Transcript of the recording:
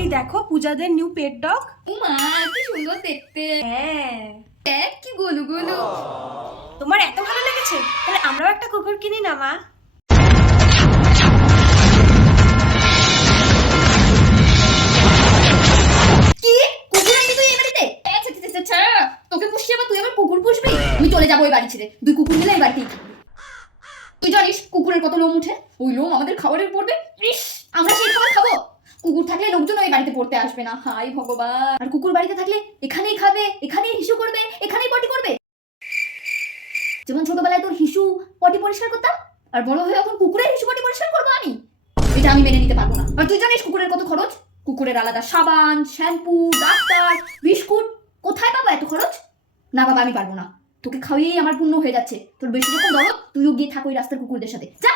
এই দেখো পূজাদের new pet dog. মা কি সুন্দর দেখতে। হ্যাঁ দেখ কি গোলু গোলু। তোমার এত ভালো লেগেছে, তাহলে আমরাও একটা কুকুর কিনি না মা? কি কুকুর আনলি তুই এই বাড়িতে? আচ্ছা তোকে পুষছি আবার তুই আবার কুকুর পুষবি? আমি চলে যাবো এই বাড়ি ছেড়ে। দুই কুকুর মিলে এই বাড়িতেই থাকবি। তুই জানিস কুকুরের কত লোম উঠে? ওই লোম আমাদের খাবারের পড়বে। ইস, আমরা সেই খাবার খাবো? কুকুর থাকলে লোকজন ওই বাড়িতে পড়তে আসবে না। হাই ভগবান। আর কুকুর বাড়িতে থাকলে এখানেই খাবে, এখানেই হিসু করবে, এখানেই পটি করবে। যেমন ছোটবেলায় তোর হিসু পটি পরিষ্কার করতাম, আর বড় হয়ে এখন কুকুরের হিসু পটি পরিষ্কার করবো আমি? এটা আমি মেনে নিতে পারবো না। আর তুই জানিস কুকুরের কত খরচ? কুকুরের আলাদা সাবান, শ্যাম্পু, ডাক্তার, বিস্কুট। কোথায় পাবো এত খরচ? না বাবা, আমি পারবো না। তোকে খাওয়িয়েই আমার পুণ্য হয়ে যাচ্ছে। তোর বেশি যখন দরদ, তুইও গিয়ে থাক ওই রাস্তার কুকুরদের সাথে। যা।